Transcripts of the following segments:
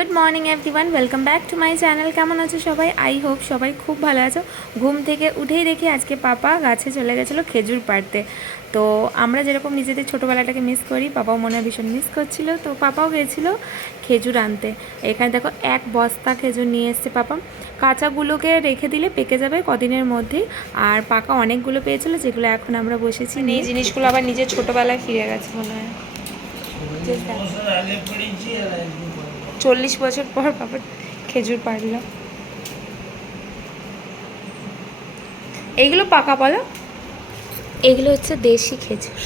Good morning everyone, welcome back to my channel. কেমন আছো সবাই? আই হোপ সবাই খুব ভালো আছো। ঘুম থেকে উঠেই দেখি আজকে পাপা গাছে চলে গেছিলো খেজুর পাড়তে। তো আমরা যেরকম নিজেদের ছোটোবেলাটাকে মিস করি, পাপাও মনে হয় ভীষণ মিস করছিলো, তো পাপাও গেছিলো খেজুর আনতে। এখানে দেখো এক বস্তা খেজুর নিয়ে এসছে পাপা। কাঁচাগুলোকে রেখে দিলে পেকে যাবে কদিনের মধ্যেই, আর পাকা অনেকগুলো পেয়েছিলো যেগুলো এখন আমরা বসেছি। এই জিনিসগুলো আবার নিজের ছোটোবেলায় ফিরে গেছে মনে হয়। 40 বছর পর বাবা খেজুর পারল। এইগুলো পাকা বলো? এগুলো হচ্ছে দেশি খেজুর।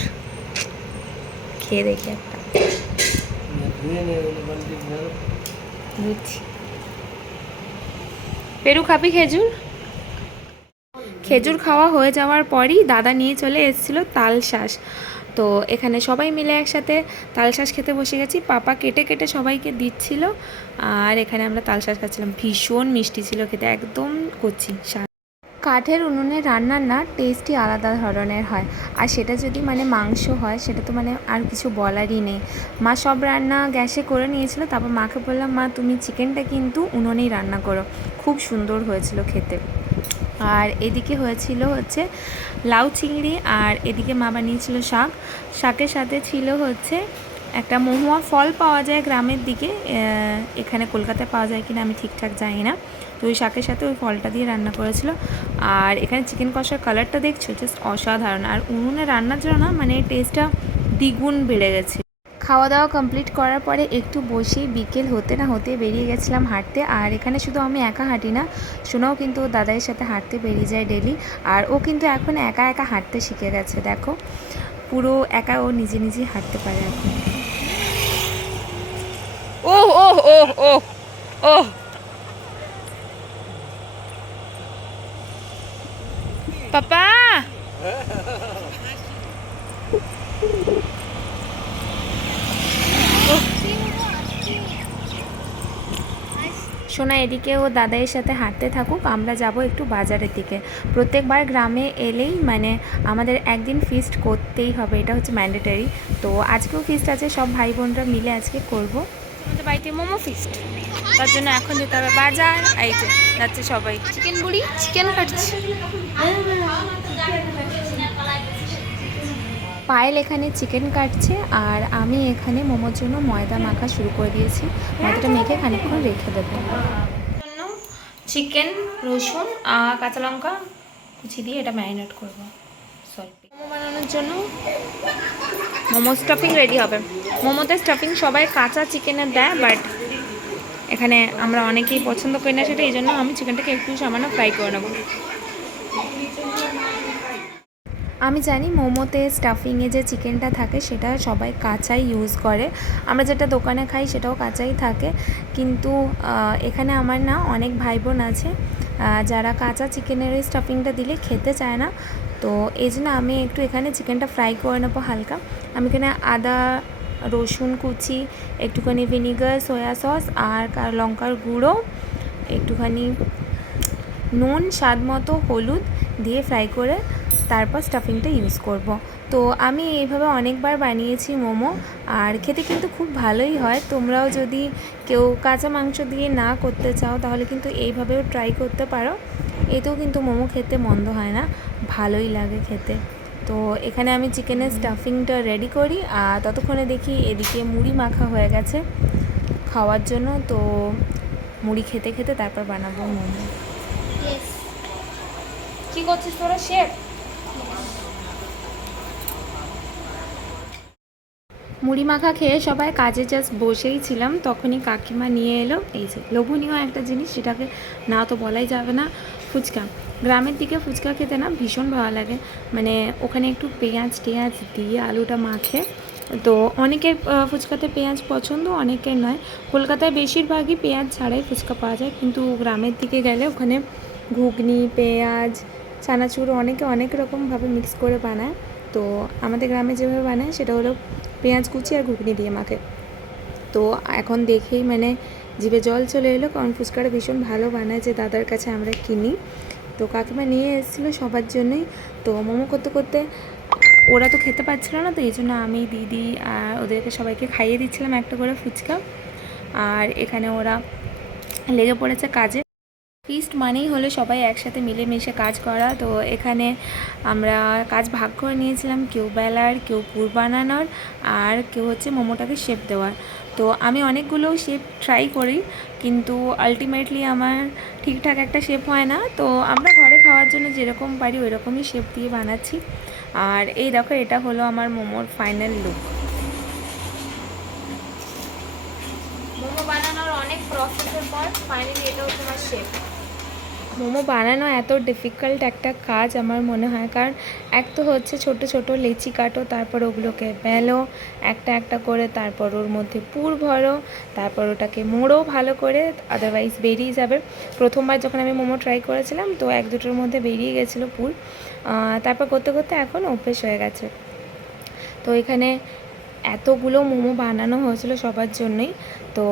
খেয়ে দেখি একটা। পেরু খাবি খেজুর? খেজুর খাওয়া হয়ে যাওয়ার পরই দাদা নিয়ে চলে এসেছিলো তালশাঁস। তো এখানে সবাই মিলে একসাথে তালশাঁস খেতে বসে গেছি। পাপা কেটে কেটে সবাইকে দিচ্ছিল, আর এখানে আমরা তালশাঁস খাচ্ছিলাম। ভীষণ মিষ্টি ছিল খেতে, একদম কচি। কাঠের উনুনে রান্নার না টেস্টই আলাদা ধরনের হয়, আর সেটা যদি মাংস হয় সেটা তো আর কিছু বলারই নেই। মা সব রান্না গ্যাসে করে নিয়েছিল, তারপর মাকে বললাম, মা তুমি চিকেনটা কিন্তু উনুনেই রান্না করো। খুব সুন্দর হয়েছিল খেতে। আর এদিকে হয়েছিল হচ্ছে লাউ চিংড়ি, আর এদিকে মা বানিয়েছিল শাক। শাকের সাথে ছিল হচ্ছে একটা মহুয়া ফল পাওয়া যায় গ্রামের দিকে, এখানে কলকাতায় পাওয়া যায় কিনা আমি ঠিকঠাক জানি না। তো ওই শাকের সাথে ওই ফলটা দিয়ে রান্না করেছিল। আর এখানে চিকেন কষার কালারটা দেখছো, জাস্ট অসাধারণ। আর উনুনে রান্নার জন্য না টেস্টটা দ্বিগুণ বেড়ে গেছে। খাওয়া দাওয়া কমপ্লিট করার পরে একটু বসেই বিকেল হতে না হতে বেরিয়ে গেছিলাম হাঁটতে। আর এখানে শুধু আমি একা হাঁটি না, সোনাও কিন্তু ও দাদাইয়ের সাথে হাঁটতে বেরিয়ে যায় ডেলি। আর ও কিন্তু এখন একা একা হাঁটতে শিখে গেছে, দেখো পুরো একা ও নিজে নিজে হাঁটতে পারে এখন। ও ও ও ও ও পাপা, সোনা এদিকে ও দাদাইয়ের সাথে হাঁটতে থাকুক, আমরা যাব একটু বাজারের দিকে। প্রত্যেকবার গ্রামে এলেই আমাদের একদিন ফিস্ট করতেই হবে, এটা হচ্ছে ম্যান্ডেটারি। তো আজকেও ফিস্ট আছে, সব ভাই বোনরা মিলে আজকে করব আমাদের বাড়িতে মোমো ফিস্ট। তার জন্য এখন যেতে হবে বাজার। এই যে যাচ্ছে সবাই, চিকেন বুড়ি চিকেন কাটছে। পায়েল এখানে চিকেন কাটছে, আর আমি এখানে মোমোর জন্য ময়দা মাখা শুরু করে দিয়েছি। ময়দাটা মেখে খানিকক্ষণ রেখে দেবো। চিকেন, রসুন আর কাঁচা লঙ্কা কুচি দিয়ে এটা ম্যারিনেট করবো। মোমো বানানোর জন্য মোমো স্টাফিং রেডি হবে। মোমোতে স্টাফিং সবাই কাঁচা চিকেনের দেয়, বাট এখানে আমরা অনেকেই পছন্দ করি না সেটা, এই জন্য আমি চিকেনটাকে একটু সামান্য ফ্রাই করে নেবো। আমি জানি মোমোতে স্টাফিংয়ে যে চিকেনটা থাকে সেটা সবাই কাঁচাই ইউজ করে, আমরা যেটা দোকানে খাই সেটাও কাঁচাই থাকে। কিন্তু এখানে আমার না অনেক ভাই বোন আছে যারা কাঁচা চিকেনের এই স্টাফিংটা দিলে খেতে চায় না। তো এই জন্য আমি একটু এখানে চিকেনটা ফ্রাই করে নেবো হালকা। আমি এখানে আদা রসুন কুচি, একটুখানি ভিনিগার, সয়া সস আর লঙ্কার গুঁড়ো, একটুখানি নুন, স্বাদ মতো হলুদ দিয়ে ফ্রাই করে তারপর স্টাফিংটা ইউজ করব। তো আমি এইভাবে অনেকবার বানিয়েছি মোমো, আর খেতে কিন্তু খুব ভালোই হয়। তোমরাও যদি কেউ কাঁচা মাংস দিয়ে না করতে চাও তাহলে কিন্তু এইভাবেও ট্রাই করতে পারো। এতেও কিন্তু মোমো খেতে মন্দ হয় না, ভালোই লাগে খেতে। তো এখানে আমি চিকেনের স্টাফিংটা রেডি করি, আর ততক্ষণে দেখি এদিকে মুড়ি মাখা হয়ে গেছে খাওয়ার জন্য। তো মুড়ি খেতে খেতে তারপর বানাবো মোমো। কি করছিস তোরা শেফ? মুড়ি মাখা খেয়ে সবাই কাজে জাস্ট বসেই ছিলাম, তখনই কাকিমা নিয়ে এলো এই যে লোভনীয় একটা জিনিস, যেটাকে না তো বলাই যাবে না, ফুচকা। গ্রামের দিকে ফুচকা খেতে না ভীষণ ভালো লাগে, ওখানে একটু পেঁয়াজ টেঁয়াজ দিয়ে আলুটা মাখে। তো অনেকের ফুচকাতে পেঁয়াজ পছন্দ, অনেকের নয়। কলকাতায় বেশিরভাগই পেঁয়াজ ছাড়াই ফুচকা পাওয়া যায়, কিন্তু গ্রামের দিকে গেলে ওখানে ঘুগনি, পেঁয়াজ, চানাচুর অনেকে অনেক রকমভাবে মিক্স করে বানায়। তো আমাদের গ্রামে যেভাবে বানায় সেটা হলো পেঁয়াজ কুচি আর ঘুগনি দিয়ে মাখে। তো এখন দেখেই জিভে জল চলে এলো, কারণ ফুচকাটা ভীষণ ভালো বানায় যে দাদার কাছে আমরা কিনি। তো কাকিমা নিয়ে এসেছিলো সবার জন্যই। তো মোমো করতে করতে ওরা তো খেতে পাচ্ছিলো না, তো এই জন্য আমি দিদি আর ওদেরকে সবাইকে খাইয়ে দিচ্ছিলাম একটা করে ফুচকা। আর এখানে ওরা লেগে পড়েছে কাজে। ফিস্ট মানেই হলো সবাই একসাথে মিলেমিশে কাজ করা। তো এখানে আমরা কাজ ভাগ করে নিয়েছিলাম, কেউ বেলার, কেউ পুর বানানোর, আর কেউ হচ্ছে মোমোটাকে শেপ দেওয়ার। তো আমি অনেকগুলো শেপ ট্রাই করি, কিন্তু আলটিমেটলি আমার ঠিকঠাক একটা শেপ হয় না। তো আমরা ঘরে খাওয়ার জন্য যেরকম পারি ওই রকমই শেপ দিয়ে বানাচ্ছি। আর এই দেখো, এটা হলো আমার মোমোর ফাইনাল লুক। মোমো বানানোর অনেক প্রসেসের পর ফাইনালি এটা হচ্ছে আমার শেপ। মোমো বানানো এত ডিফিকাল্ট একটা কাজ আমার মনে হয়, কারণ এক তো হচ্ছে ছোট ছোট লেচি কাটো, তারপর ওগুলোকে বেলো একটা একটা করে, তারপর ওর মধ্যে পুর ভরো, তারপর ওটাকে মোড়ো ভালো করে, আদারওয়াইজ বেরিয়ে যাবে। প্রথমবার যখন আমি মোমো ট্রাই করেছিলাম তো এক দুটোর মধ্যে বেরিয়ে গেছিলো পুর, তারপর করতে করতে এখন অভ্যেস হয়ে গেছে। তো এখানে এতগুলো মোমো বানানো হয়েছিল সবার জন্যই, তো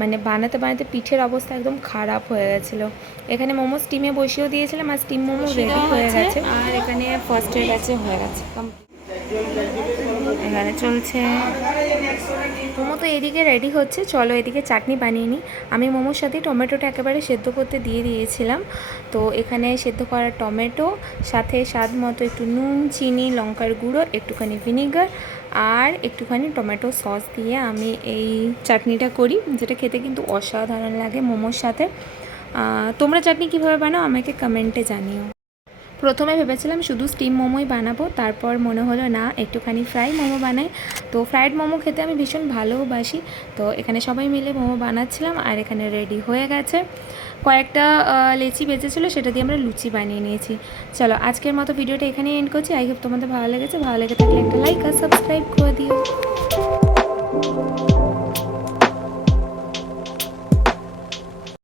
মানে বানাতে বানাতে পিঠের অবস্থা একদম খারাপ হয়ে গেছিলো। এখানে মোমো স্টিমে বসিয়েও দিয়েছিলাম, আর স্টিম মোমো রেডি হয়ে গেছে। আর এখানে ফার্স্টের ব্যাচে হয়ে গেছে, এখানে চলছে মোমো। তো এদিকে রেডি হচ্ছে, চলো এদিকে চাটনি বানিয়ে নিই। আমি মোমোর সাথে টমেটোটা একেবারে সেদ্ধ করতে দিয়ে দিয়েছিলাম। তো এখানে সেদ্ধ করা টমেটো, সাথে স্বাদ মতো একটু নুন, চিনি, লঙ্কার গুঁড়ো, একটুখানি ভিনিগার আর একটুখানি টমেটো সস দিয়ে আমি এই চাটনিটা করি, যেটা খেতে কিন্তু অসাধারণ লাগে মোমোর সাথে। তোমরা চাটনি কীভাবে বানাও আমাকে কমেন্টে জানিও। প্রথমে ভেবেছিলাম শুধু স্টিম মোমোই বানাবো, তারপর মনে হলো না একটুখানি ফ্রাই মোমো বানাই। তো ফ্রাইড মোমো খেতে আমি ভীষণ ভালোবাসি। তো এখানে সবাই মিলে মোমো বানাচ্ছিলাম, আর এখানে রেডি হয়ে গেছে। কয়েকটা লেচি বেঁচেছিলো, সেটা দিয়ে আমরা লুচি বানিয়ে নিয়েছি। চলো আজকের মতো ভিডিওটা এখানেই এন্ড করছি। আই হোপ তোমাদের ভালো লেগেছে। ভালো লেগে থাকলে একটা লাইক আর সাবস্ক্রাইব করে দিও।